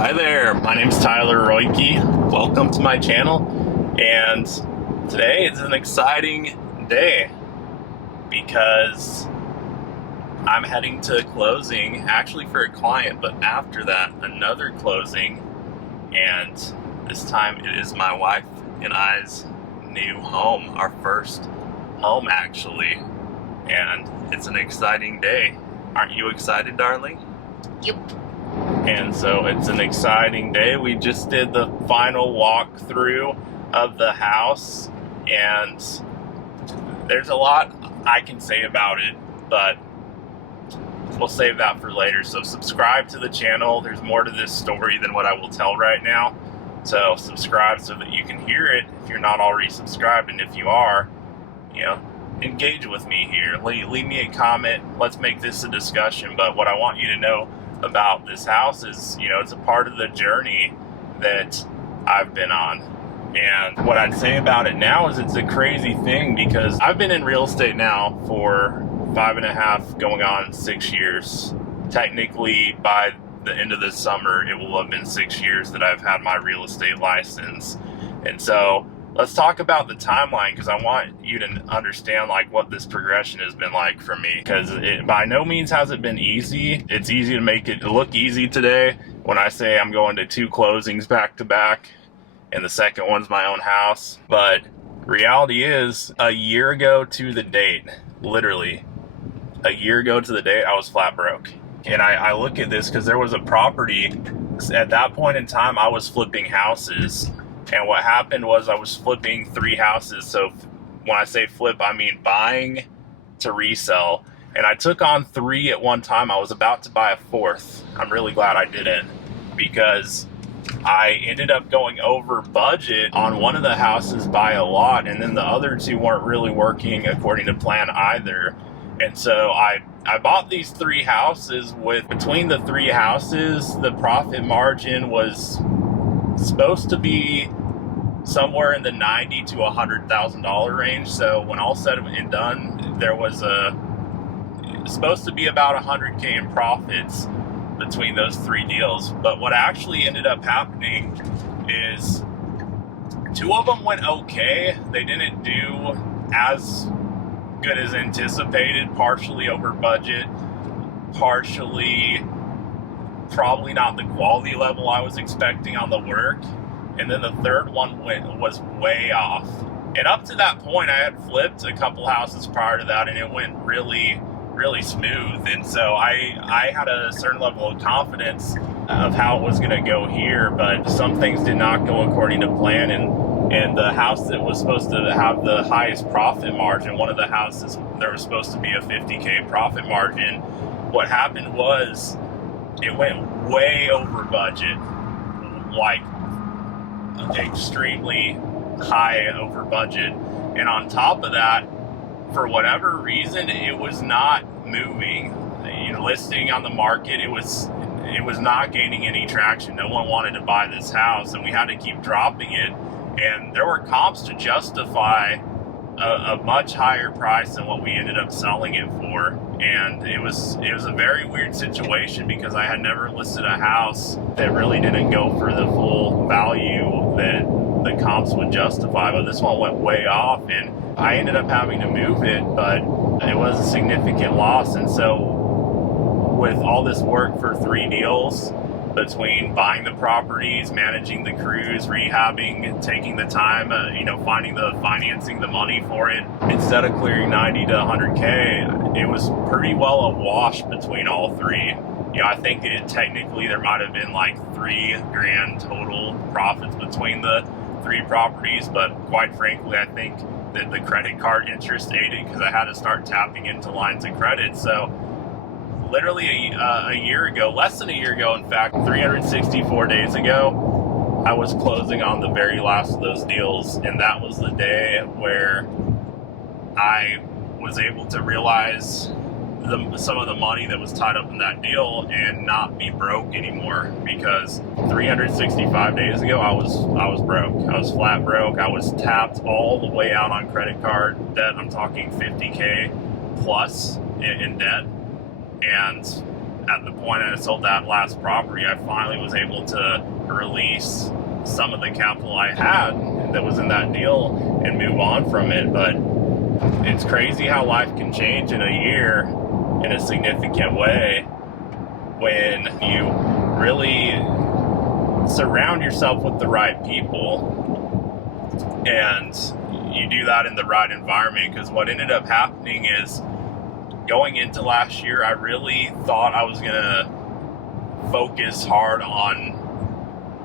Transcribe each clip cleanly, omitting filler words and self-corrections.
Hi there, my name is Tyler Roickit. Welcome to my channel, and today is an exciting day because I'm heading to closing, actually for a client, but after that another closing, and this time it is my wife and I's new home, our first home actually, and it's an exciting day. Aren't you excited, darling? Yep. And so it's an exciting day. We just did the final walkthrough of the house, and there's a lot I can say about it, but we'll save that for later. So subscribe to the channel. There's more to this story than what I will tell right now. So subscribe so that you can hear it if you're not already subscribed, and if you are, engage with me here. Leave me a comment. Let's make this a discussion. But what I want you to know about this house is, it's a part of the journey that I've been on. And what I'd say about it now is it's a crazy thing because I've been in real estate now for 5.5 going on 6 years. Technically, by the end of this summer, it will have been 6 years that I've had my real estate license. And so let's talk about the timeline, because I want you to understand what this progression has been like for me, because it by no means has it been easy. It's easy to make it look easy today when I say I'm going to 2 closings back to back, and the second one's my own house. But reality is, a year ago to the date, literally a year ago to the date, I was flat broke. And I look at this because there was a property at that point in time. I was flipping houses. And what happened was I was flipping 3 houses. So when I say flip, I mean buying to resell. And I took on 3 at one time. I was about to buy a 4th. I'm really glad I didn't, because I ended up going over budget on one of the houses by a lot. And then the other 2 weren't really working according to plan either. And so I bought these 3 houses with, between the 3 houses, the profit margin was supposed to be somewhere in the $90,000 to $100,000 range. So when all said and done, there was supposed to be about $100K in profits between those 3 deals. But what actually ended up happening is 2 of them went okay. They didn't do as good as anticipated, partially over budget, partially probably not the quality level I was expecting on the work. And then the 3rd one was way off. And up to that point, I had flipped a couple houses prior to that, and it went really, really smooth. And so I had a certain level of confidence of how it was going to go here, but some things did not go according to plan. And the house that was supposed to have the highest profit margin, one of the houses, there was supposed to be a $50K profit margin. What happened was it went way over budget, like extremely high over budget. And on top of that, for whatever reason, it was not moving. Listing on the market, it was not gaining any traction. No one wanted to buy this house, and we had to keep dropping it. And there were comps to justify a much higher price than what we ended up selling it for. And it was a very weird situation, because I had never listed a house that really didn't go for the full value that the comps would justify. But this one went way off, and I ended up having to move it, but it was a significant loss. And so with all this work for 3 deals, between buying the properties, managing the crews, rehabbing, taking the time, finding the financing, the money for it, instead of clearing 90 to 100K, it was pretty well a wash between all 3. I think technically there might have been like $3,000 total profits between the 3 properties, but quite frankly, I think that the credit card interest aided, because I had to start tapping into lines of credit. So literally a year ago, less than a year ago, in fact, 364 days ago, I was closing on the very last of those deals, and that was the day where I was able to realize some of the money that was tied up in that deal and not be broke anymore. Because 365 days ago, I was broke. I was flat broke. I was tapped all the way out on credit card debt. I'm talking $50K plus in debt. And at the point I sold that last property, I finally was able to release some of the capital I had that was in that deal and move on from it. But it's crazy how life can change in a year in a significant way when you really surround yourself with the right people and you do that in the right environment. Because what ended up happening is, going into last year, I really thought I was gonna focus hard on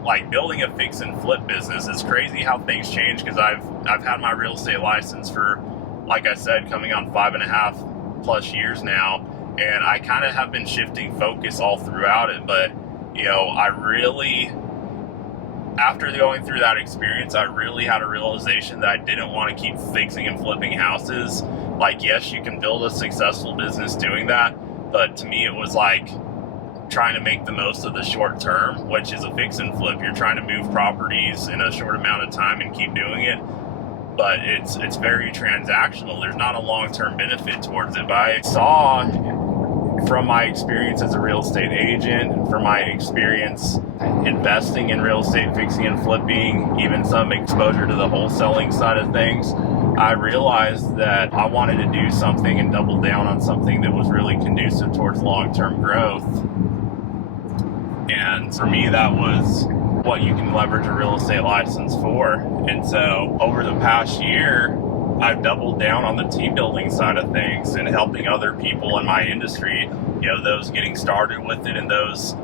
like building a fix and flip business. It's crazy how things change, because I've had my real estate license for, like I said, coming on 5.5+ years now, and I kind of have been shifting focus all throughout it. But I really, after going through that experience, I really had a realization that I didn't want to keep fixing and flipping houses. Like, yes, you can build a successful business doing that, but to me it was like trying to make the most of the short term, which is a fix and flip. You're trying to move properties in a short amount of time and keep doing it, but it's very transactional. There's not a long-term benefit towards it. But I saw from my experience as a real estate agent and from my experience investing in real estate, fixing and flipping, even some exposure to the wholesaling side of things, I realized that I wanted to do something and double down on something that was really conducive towards long-term growth. And for me, that was what you can leverage a real estate license for. And so over the past year, I've doubled down on the team building side of things and helping other people in my industry, those getting started with it and those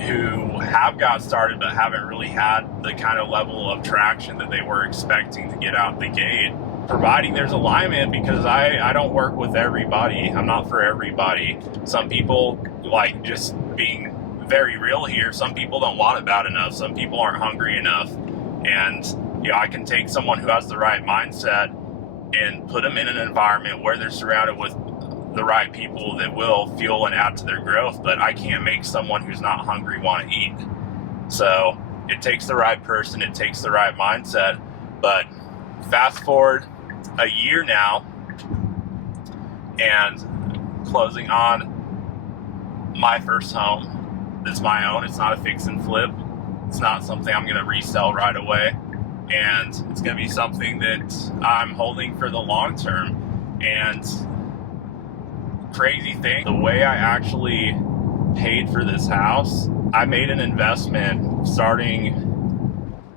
who have got started but haven't really had the kind of level of traction that they were expecting to get out the gate. Providing there's alignment, because I don't work with everybody. I'm not for everybody. Some people, like, just being very real here, some people don't want it bad enough. Some people aren't hungry enough. And I can take someone who has the right mindset and put them in an environment where they're surrounded with the right people that will fuel and add to their growth. But I can't make someone who's not hungry want to eat. So it takes the right person, it takes the right mindset. But fast forward a year now, and closing on my first home that's my own. It's not a fix and flip. It's not something I'm going to resell right away. And it's going to be something that I'm holding for the long term. And crazy thing, the way I actually paid for this house, I made an investment starting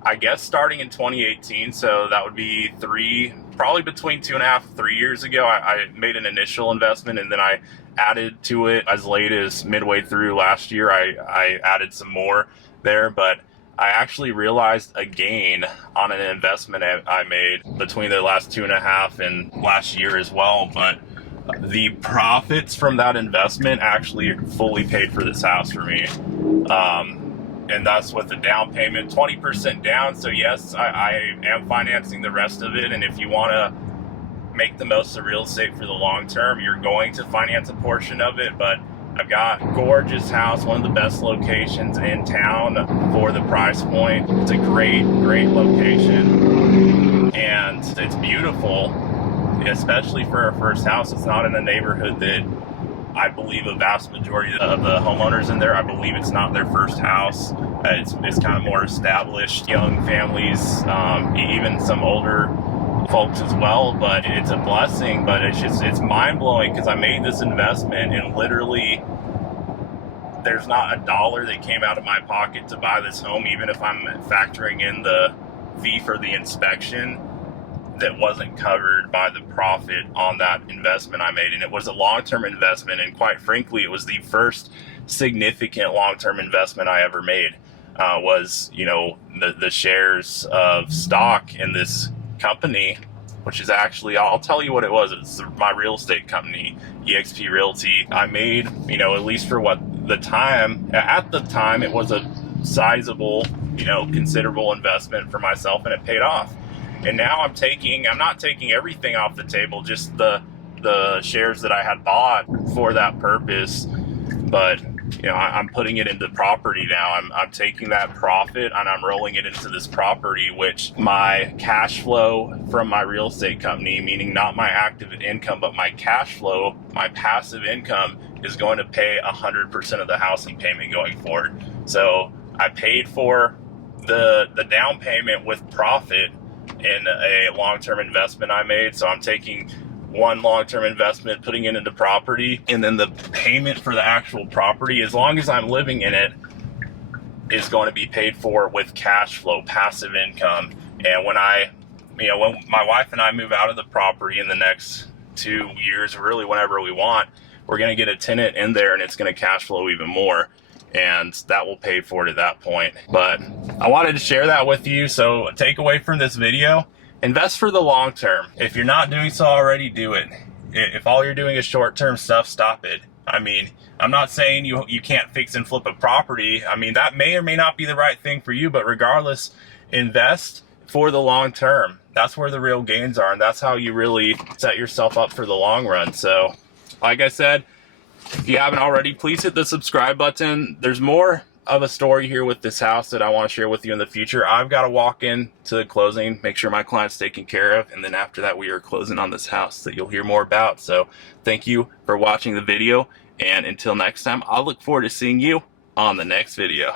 in 2018. So that would be probably between 2.5, 3 years ago. I made an initial investment, and then I added to it as late as midway through last year. I added some more there, but I actually realized a gain on an investment I made between the last 2.5 and last year as well. But the profits from that investment actually fully paid for this house for me. And that's with the down payment, 20% down. So yes, I am financing the rest of it. And if you want to make the most of real estate for the long term, you're going to finance a portion of it. But I've got a gorgeous house, one of the best locations in town for the price point. It's a great location, and it's beautiful, especially for our first house. It's not in a neighborhood that I believe a vast majority of the homeowners in there, I believe it's not their first house. It's kind of more established, young families, even some older folks as well. But it's a blessing. But it's mind-blowing, because I made this investment and literally there's not a dollar that came out of my pocket to buy this home, even if I'm factoring in the fee for the inspection, that wasn't covered by the profit on that investment I made. And it was a long-term investment, and quite frankly, it was the first significant long-term investment I ever made. Was the shares of stock in this company, which is actually, I'll tell you what it was. It's my real estate company, eXp Realty. I made, at least for what at the time, it was a sizable, considerable investment for myself, and it paid off. And now I'm not taking everything off the table, just the shares that I had bought for that purpose. But, I'm putting it into property now. I'm taking that profit and I'm rolling it into this property, which my cash flow from my real estate company, meaning not my active income, but my cash flow, my passive income, is going to pay 100% of the housing payment going forward. So I paid for the down payment with profit in a long-term investment I made. So I'm taking one long-term investment, putting it into property, and then the payment for the actual property, as long as I'm living in it, is going to be paid for with cash flow, passive income. And when when my wife and I move out of the property in the next 2 years, really whenever we want, we're going to get a tenant in there and it's going to cash flow even more. And that will pay for it at that point. But I wanted to share that with you. So take away from this video, invest for the long term. If you're not doing so already, do it. If all you're doing is short-term stuff, stop it. I mean, I'm not saying you can't fix and flip a property. I mean, that may or may not be the right thing for you, but regardless, invest for the long term. That's where the real gains are, and that's how you really set yourself up for the long run. So, like I said, if you haven't already, please hit the subscribe button. There's more of a story here with this house that I want to share with you in the future. I've got to walk in to the closing, make sure my client's taken care of, and then after that we are closing on this house that you'll hear more about. So thank you for watching the video, and until next time, I'll look forward to seeing you on the next video.